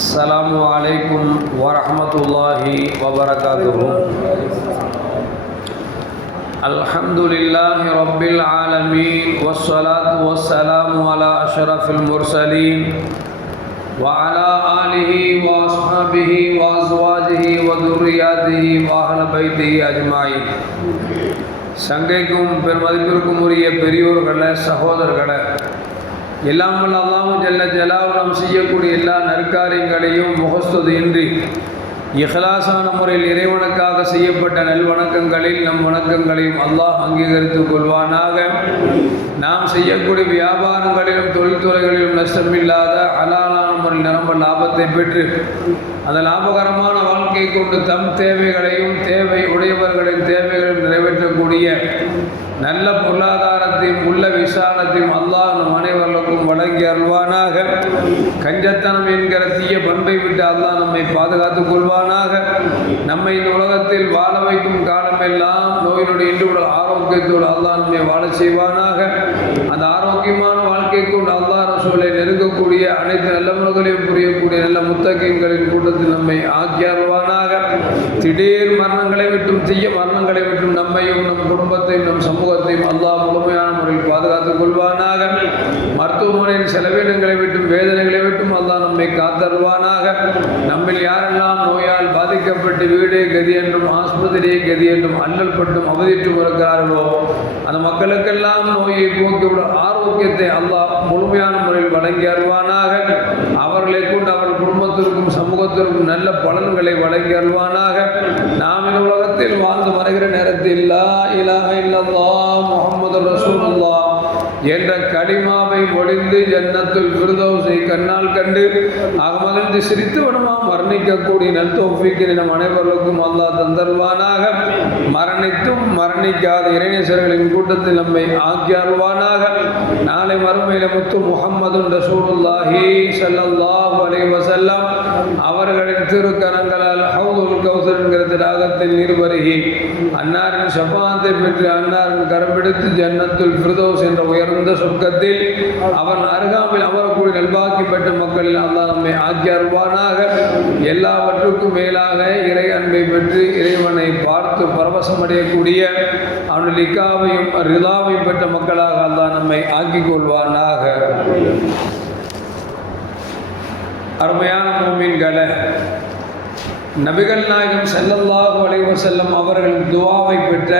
السلام عليكم ورحمة الله وبركاته الحمد لله رب العالمين والصلاة والسلام على أشرف المرسلين وعلى آله وأصحابه وأزواجه وذرياته وأهل بيته أجمعين சங்கைக்கும் பெருமதிப்பிற்கும் உரிய பெரியோர்களே சகோதரர்களே எல்லாம் வல்ல அல்லாஹ் ஜல்ல ஜலாவலம் செய்யக்கூடிய எல்லா நற்காரியங்களையும் முகஸ்துதியின்றி இஹ்லாசான முறையில் இறைவனுக்காக செய்யப்பட்ட நல்வணக்கங்களில் நம் வணக்கங்களையும் அல்லாஹ் அங்கீகரித்துக் கொள்வானாக. நாம் செய்யக்கூடிய வியாபாரங்களிலும் தொழில்துறைகளிலும் நஷ்டமில்லாத அலாலான முறையில் நிரம்ப லாபத்தை பெற்று அந்த லாபகரமான வாழ்க்கை கொண்டு தம் தேவைகளையும் தேவை உடையவர்களின் தேவைகளையும் நிறைவேற்றக்கூடிய நல்ல பொருளாதாரத்தையும் உள்ள விசாலத்தையும் அல்லாஹ் நம் அனைவர்களுக்கும் வழங்கி அருள்வானாக. கஞ்சத்தனம் என்கிற தீய பண்பை விட்டு அல்லாஹ் நம்மை பாதுகாத்துக் கொள்வானாக நம்மை இந்த உலகத்தில் வாழ வைக்கும் காலமெல்லாம் நோயினுடைய இன்று ஆரோக்கியத்தோடு அல்லாஹ் நம்மை வாழ செய்வானாக. அந்த ஆரோக்கியமான வாழ்க்கை கொண்டு அல்லாஹ் ரசூலை நெருங்கக்கூடிய அனைத்து நல்லவர்களையும் புரியக்கூடிய நல்ல முத்தகங்களின் கூட்டத்தில் நம்மை ஆக்கி திடீர் மரணங்களை விட்டும் தீய மரணங்களை விட்டும் நம்மையும் நம் குடும்பத்தையும் நம் சமூகத்தையும் அல்லாஹ் முழுமையான முறையில் பாதுகாத்துக் கொள்வானாக. மருத்துவமனையின் செலவினங்களை விட்டும் வேதனை நம்மை காத்தருவானாக. நம்மில் யாரெல்லாம் நோயால் பாதிக்கப்பட்டு வீடு கதி என்றும் ஆஸ்பத்திரியை கதி என்றும் அல்லல் பட்டும் அவதிற்றும் இருக்கிறார்களோ அந்த மக்களுக்கெல்லாம் நோயை போக்கிவிடும் ஆரோக்கியத்தை அல்லாஹ் முழுமையான முறையில் வழங்கி அருவானாக அவர்களை கொண்டு அவர்கள் குடும்பத்திற்கும் சமூகத்திற்கும் நல்ல பலன்களை வழங்கி அருவானாக நாம் இந்த உலகத்தில் வாழ்ந்து வருகிற நேரத்தில் இல்லா இலாக இல்லல்லா முகமது ரசூல்லா என்ற கடிமாவை ஒளிந்து ஜன்னத்துல் விருதோசை கண்ணால் கண்டு அகமகிழ்ந்து சிரித்து வனமா மரணிக்கக்கூடிய நல்தோஃபிக்கு நம் அனைவர்களுக்கும் அல்லா தந்தல்வானாக மரணித்தும் மரணிக்காத இறைநேசர்களின் கூட்டத்தில் நம்மை ஆக்கி நாளை மறுமையில முத்து முகம்மது ரசூலுல்லாஹி ஸல்லல்லாஹு அலைஹி வசல்லாம் அவர்களின் திருக்கரங்களால் ஹவுதுல் கௌசர் என்கிற திராகத்தில் நீர் வருகி அன்னாரின் சபாத்தை பெற்று அன்னாரின் கரம்பிடித்து ஜன்னத்துல் பிரதோஸ் என்ற உயர்ந்த சொர்க்கத்தில் அவன் அருகாமையில் அமரக்கூடிய நல்வாக்கி பெற்ற மக்களில் அல்லா நம்மை ஆக்கி அருவானாக எல்லாவற்றுக்கும் மேலாக இறை அன்பை பெற்று இறைவனை பார்த்து பரவசமடையக்கூடிய அவன் லிக்காவையும் ரிதாவையும் பெற்ற மக்களாக அல்லா நம்மை ஆக்கிக் கொள்வானாக. அருமையான மூமின்களை நபிகள் நாயகம் ஸல்லல்லாஹு வளைவு செல்லும் அவர்கள் துவாவை பெற்ற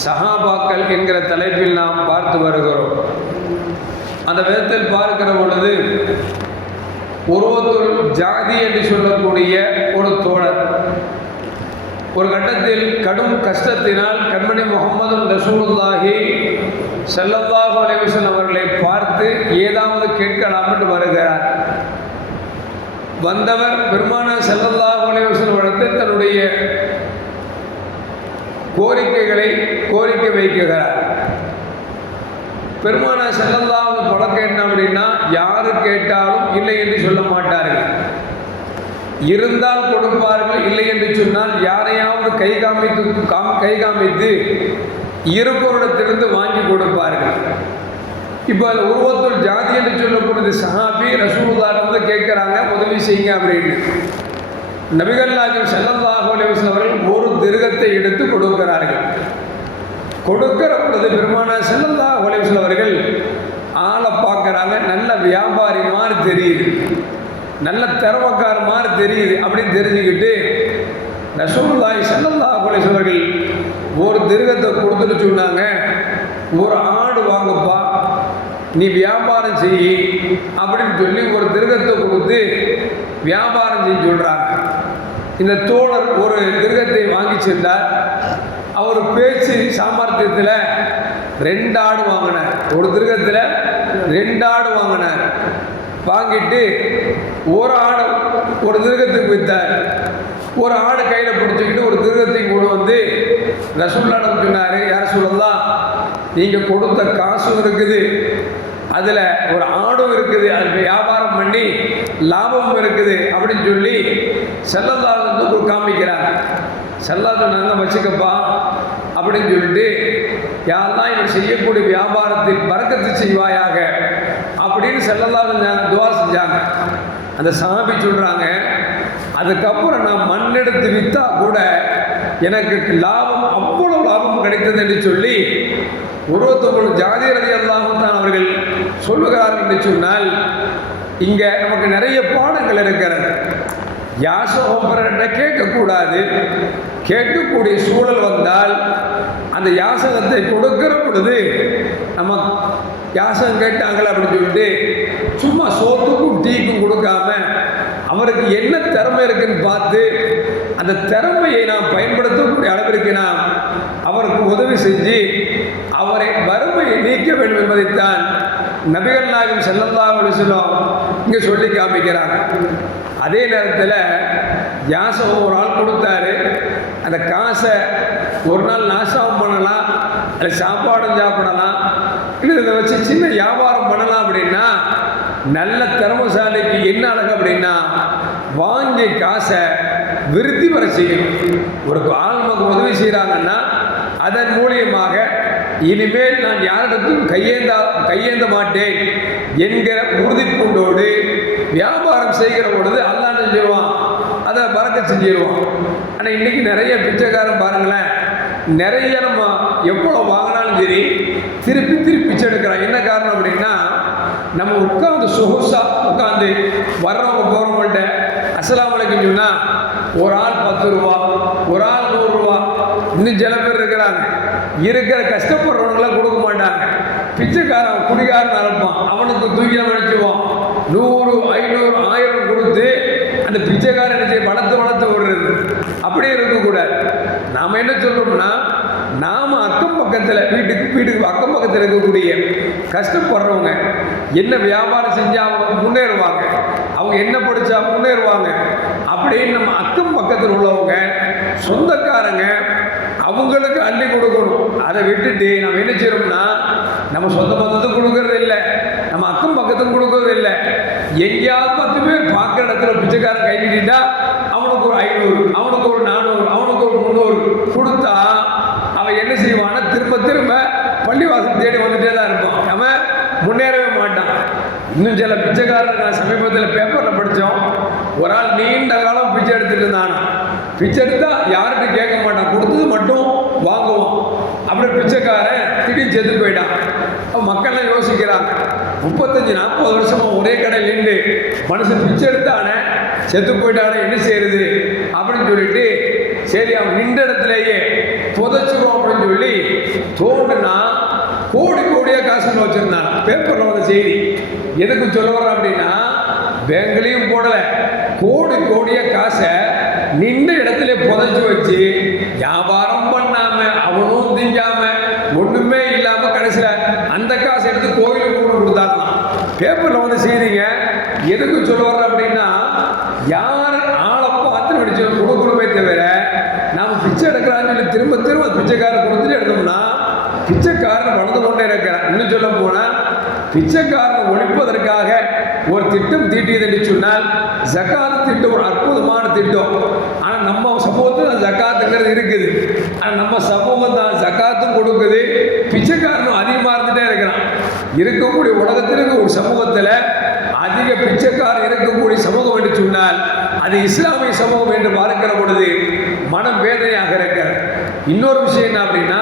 சஹாபாக்கள் என்கிற தலைப்பில் நாம் பார்த்து வருகிறோம். அந்த விதத்தில் பார்க்கிற பொழுது உருவத்துள் ஜாதி என்று சொல்லக்கூடிய ஒரு தோழர். ஒரு கட்டத்தில் கடும் கஷ்டத்தினால் கண்மணி முகமது ரசூலுல்லாஹி ஸல்லல்லாஹு அலைவசன் அவர்களை பார்த்து ஏதாவது கேட்கலாம் என்று வருகிறார். வந்தவர் பெருமான ஸல்லல்லாஹு அலைவசன் வளர்த்து தன்னுடைய கோரிக்கைகளை கோரிக்கை வைக்கிறார். பெருமான செல்லல்லாவது பழக்கம் என்ன அப்படின்னா யாரு கேட்டாலும் இல்லை என்று சொல்ல மாட்டார்கள். இருந்தால் கொடுப்பார்கள் இல்லை என்று சொன்னால் யாரையாவது கை காமித்து காம் கை காமித்து இருப்பவரிடத்திலிருந்து வாங்கி கொடுப்பார்கள். இப்போ அது உருவத்தூர் ஜாதி என்று சொல்லக்கூடியது சஹாபி ரசூலுல்லாஹ் கேட்குறாங்க உதவி செய்யுங்க அப்படின்னு. நபிகள் நாயகம் ஸல்லல்லாஹு அவர்கள் ஒரு திருகத்தை எடுத்து கொடுக்கிறார்கள். கொடுக்கிற பொழுது பெருமான செல்லல்லா ஒலிவசல் அவர்கள் ஆளை பார்க்குறாங்க. நல்ல வியாபாரி மாதிரி தெரியுது. நல்ல திறமக்கார மாதிரி தெரியுது அப்படின்னு தெரிஞ்சுக்கிட்டு நசூல்லாய் செல்லல்லா ஒலிவசல் அவர்கள் ஒரு திருகத்தை கொடுத்துட்டு சொன்னாங்க. ஒரு ஆடு வாங்கப்பா நீ வியாபாரம் செய் அப்படின்னு சொல்லி ஒரு திருகத்தை கொடுத்து வியாபாரம் செய்ய சொல்கிறாங்க இந்த தோழர் ஒரு திருகத்தை வாங்கி சென்றார். அவர் பேச்சு சாமர்த்தியத்தில் ரெண்டு ஆடு வாங்கினார். ஒரு திருகத்தில் ரெண்டு ஆடு வாங்கினார். வாங்கிட்டு ஒரு ஆடு ஒரு திருகத்துக்கு விற்றார் ஒரு ஆடு கையில் பிடிச்சிக்கிட்டு ஒரு திருகத்தை கொண்டு வந்து ரசூல்லாடம் சொன்னார் யார் சொல்லலாம் நீங்கள் கொடுத்த காசும் இருக்குது. அதில் ஒரு ஆடும் இருக்குது. அது வியாபாரம் பண்ணி லாபமும் இருக்குது. அப்படின்னு சொல்லி செல்லல்லாத வந்து காமிக்கிறார். செல்லாத நாங்கள் வச்சுக்கப்பா அப்படின்னு சொல்லிட்டு யாரெல்லாம் இவர் செய்யக்கூடிய வியாபாரத்தில் பறக்கத்து செய்வாயாக அப்படின்னு செல்லலாம் துவா செஞ்சாங்க. அந்த சாமி சொல்கிறாங்க அதுக்கப்புறம் நான் மண் எடுத்து விற்றா கூட எனக்கு லாபம் அவ்வளோ லாபம் கிடைத்தது என்று சொல்லி ஒருவத்தொரு ஜாதி ரதி அல்லாமல் தான் அவர்கள் சொல்லுகிறார்கள் என்று சொன்னால் இங்கே நமக்கு நிறைய பாடங்கள் இருக்கிறது. யாசகோபரன்ட்ட கேட்கக்கூடாது. கேட்கக்கூடிய சூழல் வந்தால் அந்த யாசகத்தை கொடுக்கிற பொழுது நம்ம யாசகம் கேட்டாங்களே அப்படின்னு சொல்லிட்டு சும்மா சோத்துக்கும் டீக்கும் கொடுக்காம அவருக்கு என்ன திறமை இருக்குன்னு பார்த்து அந்த திறமையை நாம் பயன்படுத்தக்கூடிய அளவிற்கு நாம் அவருக்கு உதவி செஞ்சு அவரை வறுமையை நீக்க வேண்டும் என்பதைத்தான் நபிகள் நாயகம் செல்லல்லா சொல்லும் இங்கே சொல்லி காமிக்கிறாங்க அதே நேரத்தில் யாசகம் ஒரு ஆள் கொடுத்தாரு. அந்த காசை ஒரு நாள் நாசம் பண்ணலாம் அது சாப்பாடும் சாப்பிடலாம். இல்லை இதை வச்சு சின்ன வியாபாரம் பண்ணலாம் அப்படின்னா நல்ல திறமசாலிக்கு என்ன அழகு அப்படின்னா வாங்கி காசை விருத்தி வர செய்யணும். ஒரு ஆள் நமக்கு உதவி செய்கிறாங்கன்னா அதன் மூலியமாக இனிமேல் நான் யாரிடத்தும் கையேந்தா கையேந்த மாட்டேன் என்கிற உறுதிப்பூண்டோடு வியாபாரம் செய்கிற பொழுது அல்லாஹ் செஞ்சிருவான் செய்வான் அதை பறக்க செஞ்சிருவான் ஆனால் இன்னைக்கு நிறைய பிச்சைக்காரன் பாருங்களேன் நிறைய நம்ம எவ்வளோ வாங்கினாலும் சரி திருப்பி திருப்பி பிச்சை எடுக்கிறான். என்ன காரணம் அப்படின்னா நம்ம உட்காந்து சொகுசா உட்காந்து வர்றவங்க போகிறவங்கள்ட்ட அஸ்ஸலாமு அலைக்கும் ஒரு ஆள் பத்து ரூபா ஒரு ஆள் நூறுரூவா இன்னும் சில பேர் இருக்கிறாங்க. இருக்கிற கஷ்டப்படுறவங்களாம் கொடுக்க மாட்டாங்க பிச்சைக்காரன் குடிகாரன் இருப்பான் அவனுக்கு தூக்கி நினைச்சுவான் நூறு ஐநூறு ஆயிரம் கொடுத்து அந்த பிச்சைக்காரன் என்ன வளர்த்து வளர்த்து விடுறது அப்படியே இருக்கக்கூடாது. நாம் என்ன சொல்றோம்னா நாம் அக்கம் பக்கத்தில் வீட்டுக்கு வீட்டுக்கு அக்கம் பக்கத்தில் இருக்கக்கூடிய கஷ்டப்படுறவங்க என்ன வியாபாரம் செஞ்சால் அவங்க முன்னேறுவாங்க. அவங்க என்ன படித்தா முன்னேறுவாங்க. அப்படின்னு நம்ம அக்கம் பக்கத்தில் உள்ளவங்க சொந்தக்காரங்க அவங்களுக்கு அள்ளி கொடுக்கணும். அதை விட்டுட்டு நம்ம என்ன செய்யறோம்னா நம்ம சொந்த பந்தத்தும் கொடுக்கறது இல்லை. நம்ம அக்கம் பக்கத்தும் கொடுக்கறது இல்லை. எங்கேயாவது பத்து பேர் பார்க்குற இடத்துல பிச்சைக்காரன் கை நீட்டிட்டா அவனுக்கு ஒரு ஐநூறு அவனுக்கு ஒரு நானூறு அவனுக்கு ஒரு முந்நூறு கொடுத்தா அவன் என்ன செய்வான்னா திரும்ப திரும்ப பள்ளிவாசல் தேடி வந்துட்டே தான் இருப்பான். அவன் முன்னேறவே மாட்டான். இன்னும் சில பிச்சைக்காரர் நான் சமீபத்தில் பேப்பரில் படித்தோம் ஒரு ஆள் நீண்ட காலம் பிச்சை எடுத்துட்டு இருந்தான் பிச்சை எடுத்தால் யார்கிட்ட கேட்க மாட்டான். கொடுத்தது மட்டும் வாங்க. அப்புறம் பிச்சைக்காரன் திடீர் செத்து போயிட்டான். அப்ப மக்கள்லாம் யோசிக்கிறாங்க முப்பத்தஞ்சு நாற்பது வருஷமா ஒரே கடையில் நின்று மனுஷன் பிச்சை எடுத்தானே செத்து போயிட்டானே என்ன செய்யறது? அப்படின்னு சொல்லிட்டு சரி அவன் நின்ற இடத்துலயே புதைச்சிருவோம் அப்படின்னு சொல்லி தோண்டுனா கோடி கோடியாக காசு வச்சிருந்தான். பேப்பரில் வந்த செய்தி. எதுக்கு சொல்ல வர்றேன் அப்படின்னா பேங்க்லயும் போடலை. கோடி கோடியாக காசை நின்ற இடத்துல புதைச்சி வச்சு வியாபாரம் பண்ணாம அவனும் திங்காம ஒண்ணுமே இல்லாம கடைசியில அந்த காசு எடுத்து கோயிலுக்கு கூட கொடுத்தாங்களாம். பேப்பர்ல வந்து செய்திங்க எதுக்கு சொல்ல வர்றேன் அப்படின்னா யார் ஆளை பார்த்து நடிச்சு கொடுக்கணுமே தவிர நாம பிச்சை எடுக்கிறான்னு சொல்லி திரும்ப திரும்ப பிச்சைக்காரன் கொடுத்துட்டு எடுத்தோம்னா பிச்சைக்காரன் வளர்ந்து கொண்டே இருக்கிறான் இன்னும் சொல்ல போனா பிச்சைக்காரன் ஒழிப்பதற்காக ஒரு திட்டம் தீட்டியது என்று சொன்னால் ஜக்காத் திட்டம் ஒரு அற்புதமான திட்டம். ஆனால் நம்ம சமூகத்தில் ஜக்காத்துங்கிறது இருக்குது. ஆனால் நம்ம சமூகம் தான் ஜக்காத்தும் கொடுக்குது பிச்சைக்காரனும் அதிகமாக இருந்துகிட்டே இருக்கிறான். இருக்கக்கூடிய உலகத்தில் இருக்க ஒரு சமூகத்தில் அதிக பிச்சைக்காரன் இருக்கக்கூடிய சமூகம் என்று சொன்னால் அது இஸ்லாமிய சமூகம் என்று பார்க்கிற பொழுது மனம் வேதனையாக இருக்கிறது இன்னொரு விஷயம் என்ன அப்படின்னா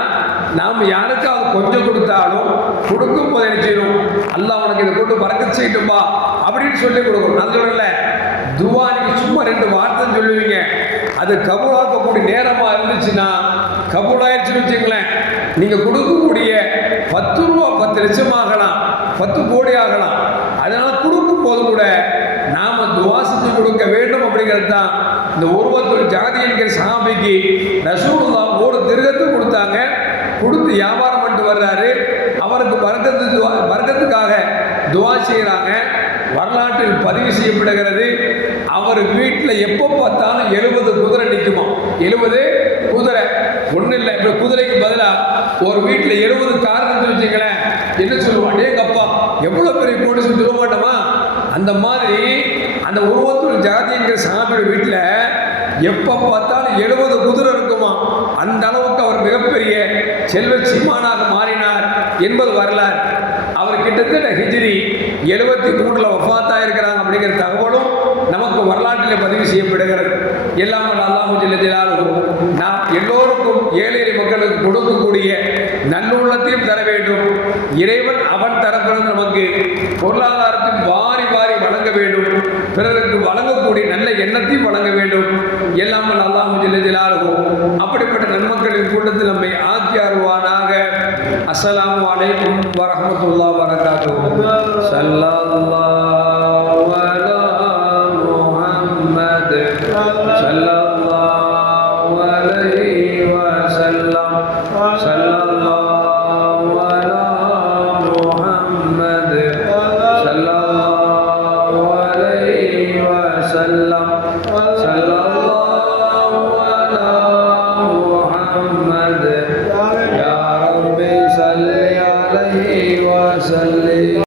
நாம் யாருக்காவது கொஞ்சம் கொடுத்தாலும் கொடுக்கும் போது என்ன செய்யணும்? அல்லா உனக்கு இதை கொண்டு மறக்க செய்யட்டும்பா அப்படின்னு சொல்லி கொடுக்கணும். நான் சொல்லல துவா நீங்கள் சும்மா ரெண்டு வார்த்தை சொல்லுவீங்க. அது கபூலாக்கக்கூடிய நேரமாக இருந்துச்சுன்னா கபூலாயிருச்சுன்னு வச்சுங்களேன் நீங்கள் கொடுக்கக்கூடிய பத்து ரூபா பத்து லட்சம் ஆகலாம். பத்து கோடி ஆகலாம். அதனால் கொடுக்கும் போது கூட நாம் துவா செஞ்சு கொடுக்க வேண்டும் அப்படிங்கிறது தான் இந்த ஒருவத்தூர் ஜாதி என்கிற சாமிக்கு ரசூலுல்லா ஒரு திருகத்தை கொடுத்தாங்க. கொடுத்து வியாபாரம் பண்ணிட்டு வர்றாரு. அவருக்கு வர்க்கத்து துவா பறக்கத்துக்காக துவா செய்கிறாங்க வரலாற்றில் பதிவு செய்யப்படுகிறது. அவர் வீட்டில் எப்போ பார்த்தாலும் எழுபது குதிரை நிற்குமா எழுபது குதிரை. ஒன்றும் இல்லை. இப்போ குதிரைக்கு பதிலாக ஒரு வீட்டில் எழுபது கார் இருந்து வச்சுங்களேன் என்ன சொல்லுவான்? டேங்கப்பா எவ்வளோ பெரிய கோடி சொல்ல மாட்டோமா அந்த மாதிரி அந்த உருவத்தூர் ஜாதிங்கிற சாமியோட வீட்டில் எப்போ பார்த்தாலும் எழுபது குதிரை இருக்குமா? அந்த அளவுக்கு அவர் மிகப்பெரிய செல்வ சீமானாக மாறினார் என்பது வரலாறு. அவர் கிட்டத்தட்ட ஹிஜிரி எழுபத்தி மூணில் வஃபாத்தாக இருக்கிறாங்க அப்படிங்கிற தகவலும் நமக்கு வரலாற்றில் பதிவு செய்யப்படுகிறது. எல்லாம் அல்லாஹு ஜல்ல நாம் எல்லோருக்கும் ஏழை மக்களுக்கு கொடுக்கக்கூடிய நல்லுள்ளத்தையும் தர வேண்டும். இறைவன் அவன் தரப்பிலிருந்து நமக்கு பொருளாதாரத்தையும் வாரி வாரி வழங்க வேண்டும். பிறருக்கு வழங்கக்கூடிய நல்ல எண்ணத்தையும் வழங்க வேண்டும். எல்லாம் அல்லாஹு ஜல்ல அப்படிப்பட்ட நன்மக்களின் கூட்டத்தில் நம்மை ஆக்கி அருவானாக அஸ்லாம் வலைக்கும் வரமத்துல்லா வரகாத்து சல்லா 阿萨拉。